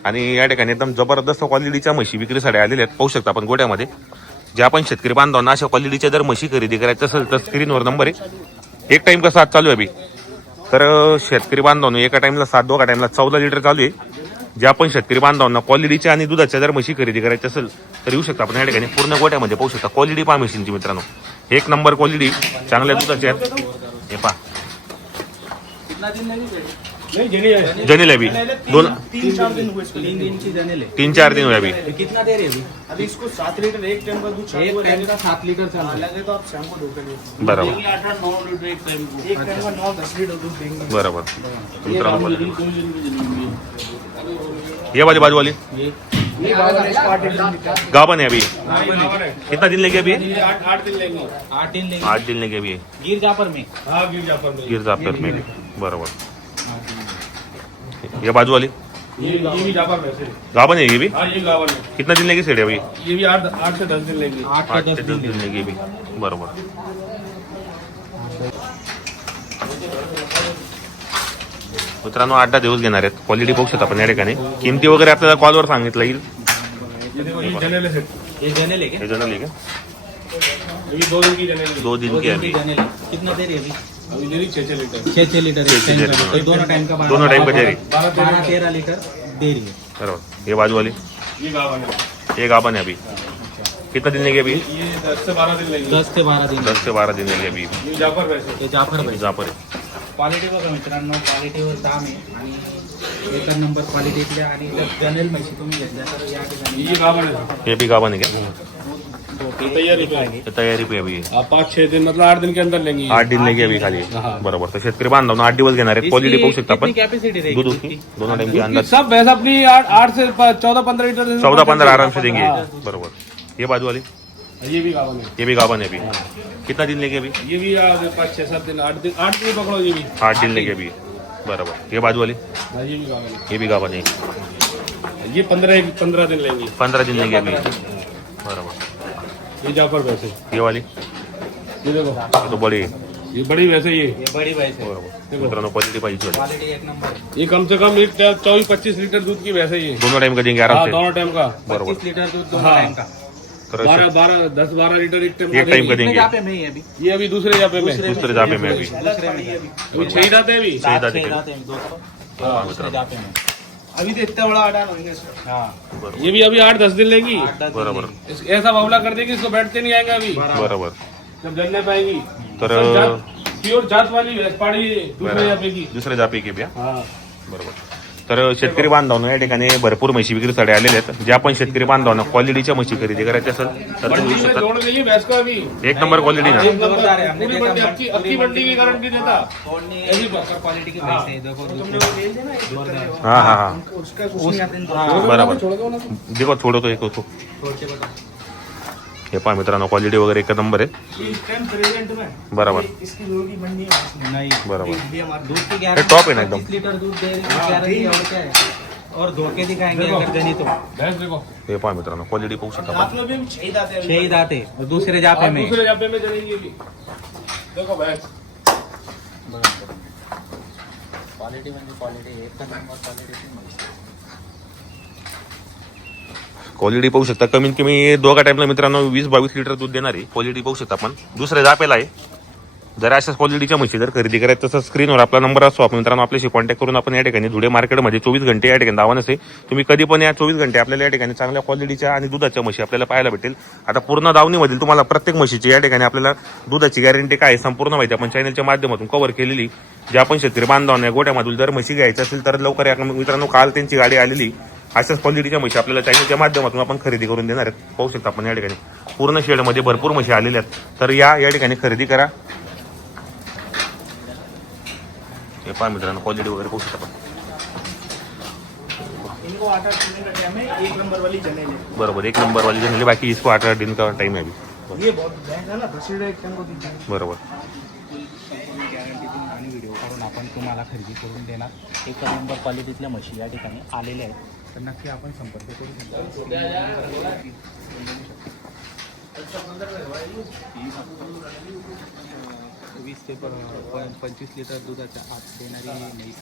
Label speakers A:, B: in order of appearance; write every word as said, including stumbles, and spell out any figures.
A: आणि या ठिकाणी एकदम जबरदस्त क्वालिटीच्या म्हशी विक्रीसाठी आलेल्या आहेत. पाहू शकता आपण गोट्यामध्ये. जे आपण शेतकरी बांधवांना अशा क्वालिटीच्या जर म्हशी खरेदी करायचं असेल तर स्क्रीनवर नंबर आहे. एक टाइम कसा आज चालू आहे अभि, तर शेतकरी बांधवांनो एका टाइमला सात दोघा टाइमला चौदा लिटर चालू आहे. जे आपण शेतकरी बांधवांना क्वालिटीच्या आणि दुधाच्या जर म्हशी खरेदी करायची असेल तर येऊ शकता आपण या ठिकाणी. पूर्ण गोट्यामध्ये पाहू शकता क्वालिटी पहा म्हशींची मित्रांनो. एक नंबर क्वालिटी, चांगल्या दुधाच्या आहेत. हे पहा जनेल अभी दोन
B: तीन चार दिन हुए इसको, तीन दिन की जनेल है।
A: तीन चार दिन हुए अभी.
B: कितना दे रहे अभी? अभी इसको सात लीटर एक टाइम का दूध एक टाइम का सात लीटर चल रहा है। तो आप शाम को दोगे
A: बरोबर
B: आठ आठ नौ लीटर एक टाइम को, एक टाइम का नौ दस लीटर दूध देंगे।
A: बरोबर मित्रांनो. ये वाली बाजू वाली
B: ये वाला इसको आठ लीटर
A: गाबन है अभी. कितना दिन लेगी अभी?
B: आठ आठ दिन लेंगे, आठ दिन लेंगे।
A: आठ दिन लेगी अभी
B: गिर जापर में, हाँ गिर जापर में,
A: गिर जाफर में. बरोबर. ये बाजू वाली
B: ये ये भी जापर में से
A: गाबन है ये भी.
B: हाँ ये गावन है।
A: कितना दिन लेगी सेठ अभी?
B: ये भी आठ आठ से दस दिन लेंगे, आठ
A: आठ ते दस दिन लेगी अभी. बरोबर. मित्रांनो आठ दहा दिवस घेणार आहेत. क्वालिटी बघू शकता आपण या ठिकाणी. किमती वगैरे आपल्याला कॉलवर सांगितलं येईल.
B: ये देखो ये जनेल है, ये जनेल है क्या?
A: हे जनरल आहे का?
B: ये दो दिन की जनेल है।
A: दो दिन की अभी.
B: जनेल है। कितना दे रही है अभी? अभी दे रही छह छह लीटर, छह छह लीटर
A: छह- छह
B: एक टाइम
A: लीटर।
B: का। तो दोनों टाइम का
A: दोनों टाइम का दे रही.
B: बारह बारह तेरह लीटर दे रही है।
A: बरोबर. ये बाजू वाली
B: ये गावन है,
A: ये गाबन है अभी. कितना दिन लेगी अभी?
B: ये दस से बारह दिन लेंगे, दस से बारह दिन।
A: दस ते बारा दिन लेगी अभी.
B: ये जाफर वैसे, ये जाफर वैसे।
A: जापर आहे.
B: क्वालिटी बघा मित्रांनो, क्वालिटीवर दाम आहे आणि एक नंबर क्वालिटीतल्या. आणि जर जनरल म्हशी तुम्ही घेतल्या तर या ठिकाणी ये गावन है,
A: ये भी गाबन है क्या?
B: ये तैयारी पे
A: ये तयारी पे अभी है.
B: आप पाँच छह दिन मतलब आठ दिन के अंदर लेंगे।
A: आठ दिन लेगी अभी खाली.
B: हाँ।
A: बरोबर. तर शेतकरी बांधवांना आठ दिवस घेणार आहेत. क्वालिटी पाहू शकता आपण.
B: कैपेसिटी रहेगी
A: दूध उसकी दोनों टाइम के अंदर
B: सब भैंस अपनी आठ आठ से चौदह पंद्रह लीटर,
A: चौदह पंद्रह आराम से देंगे. बरोबर. ये बाजू वाली
B: ये भी गावन है,
A: ये भी गाबन है अभी. कितना दिन लेगी अभी?
B: ये भी आज पाँच छह सात दिन, आठ दिन, आठ दिन पकड़ो। ये भी
A: आठ दिन लेगी अभी. बरोबर. ये बाजू वाली
B: हाँ, ये भी गावन है,
A: ये भी गाबन है.
B: ये पंद्रह पंद्रह दिन लेंगे।
A: पंद्रह दिन लेगी अभी. बरोबर.
B: ये जाफर वैसे,
A: ये वाली
B: ये देखो
A: ये तो बड़ी है.
B: ये बड़ी वैसे, ये ये बड़ी वैसे।
A: बरोबर. मित्रांनो क्वालिटी पाहिजे वाली.
B: क्वालिटी एक नंबर। ये कम से कम एक चौबीस पच्चीस लीटर दूध की वैसे ही है।
A: दोनों टाइम का देंगे आराम
B: हाँ
A: से.
B: दोनों टाइम का
A: बरोबर.
B: पच्चीस लीटर दूध दोनों टाइम का।
A: तर
B: बारह बारह दस बारह लीटर एक टाइम
A: एक टाइम का देंगे.
B: जापे में ही है अभी, ये अभी दूसरे जापे में,
A: दूसरे जापे में अभी.
B: दूसरे में है अभी। अभी छह दाते अभी,
A: छह दाते
B: छह
A: का.
B: दाते हैं दोस्तों। हाँ, दूसरे जापे में अभी तो इतना बड़ा आटा होंगे। हाँ
A: बरोबर.
B: ये भी अभी आठ दस दिन लेगी।
A: बरोबर.
B: इस- ऐसा बावला कर देगी इसको बैठते नहीं आएगा अभी,
A: बरोबर.
B: जब जलने पाएगी।
A: तर
B: प्योर जात वाली भैंस पाड़ी दूसरे जापे की।
A: दुसऱ्या जापी की ब्या.
B: हाँ
A: बरोबर. तर शेतकरी बांधवांनो या ठिकाणी भरपूर म्हशी विक्रीसाठी आलेल्या आहेत. जे आपण शेतकरी बांधवांना क्वालिटीच्या म्हशी खरेदी करायची असेल तर तुम्ही
B: मंडी
A: येऊ
B: में
A: शकता.
B: जोड़ देगी भैंस को अभी।
A: एक नंबर क्वालिटी ना.
B: एक नंबर पूरी मंडी, अच्छी अच्छी मंडी की गारंटी देता। ऐसी
C: क्वालिटी की भैंस है, देखो
A: हा हा हा
B: हाँ।
A: बराबर.
B: छोड़ दो ना तुम।
A: देखो छोड़ो तो एक होतो. हे पहा मित्रांनो क्वालिटी वगैरे एक नंबर आहे.
B: इस टाइम प्रेजेंट में
A: बराबर.
B: इसकी दूध की मंडी है।
C: नहीं,
A: बरोबर.
B: ये हमारे
C: दूध की
A: हे
C: गारंटी
A: टॉप आहे ना एकदम.
C: पच्चीस लीटर दूध दे रही है, गारंटी और क्या है, और धोखे दिखाएंगे अगर गनी तो
B: भैंस देखो,
A: हे पहा मित्रांनो क्वालिटी पाहू शकता आपण.
B: दांत में भी छह दांत है अभी।
C: शहीद आते और दूसरे जापे
B: और
C: में।
B: दूसरे जापे में चलेगी अभी। देखो भैंस
C: क्वालिटी म्हणजे क्वालिटी एक नंबर क्वालिटी.
A: क्वालिटी पाहू शकता. कमीत कमी दोघा टाइमला मित्रांनो वीस बावीस लिटर दूध देणार आहे. क्वालिटी पाहू शकता आपण. दुसऱ्या जापेला आहे. जर अशाच क्वालिटीच्या म्हशी जर खरेदी करायचं तसं स्क्रीनवर आपला नंबर असतो. आपण मित्रांनो आपल्याशी कॉन्टॅक्ट करून आपण या ठिकाणी धुळे मार्केटमध्ये चोवीस घंटे या ठिकाणी दावा नसे. तुम्ही कधी पण या चोवीस घंटे आपल्याला या ठिकाणी चांगल्या क्वालिटीच्या आणि दुधाच्या म्हशी आपल्याला पाहायला भेटेल. आता पूर्ण दावणीमधील तुम्हाला प्रत्येक म्हशीची या ठिकाणी आपल्याला दुधाची गॅरंटी काय आहे संपूर्ण माहिती आपण चॅनलच्या माध्यमातून कव्हर केलेली. जे आपण शेतकरी बांधवांना गोट्यामधून जर म्हशी घ्यायची असेल तर लवकर या मित्रांनो काल त्यांची गाडी आलेली. अशाच क्वालिटीच्या म्हशी आपल्याला चॅनलच्या माध्यमातून आपण खरेदी करून देणार आहेत. पाहू शकता आपण या ठिकाणी पूर्ण शेडमध्ये भरपूर म्हशी आलेल्या आहेत. तर या या ठिकाणी खरेदी करा. हे पहा मित्रांनो क्वालिटी वगैरे पाहू शकता आपण.
B: इनको आठ आठ दिन का टाइम है। एक नंबर वाली जनेल है।
A: बरोबर. एक नंबर वाली जनरली बाकी इसको आठ आठ दिन का टाइम है अभी.
B: ये बहुत भैंस है ना, दस लीटर एक टाइम को दूध देगी।
A: बरोबर.
C: गॅरंटी देऊन आणि व्हिडिओ करून आपण तुम्हाला खरेदी करून देणार. एक नंबर क्वालिटीतल्या म्हशी या ठिकाणी आलेल्या आहेत. तर नक्की आपण संपर्क करू शकता. वीस ते पंचवीस लिटर दुधाच्या आत देणारी म्हैस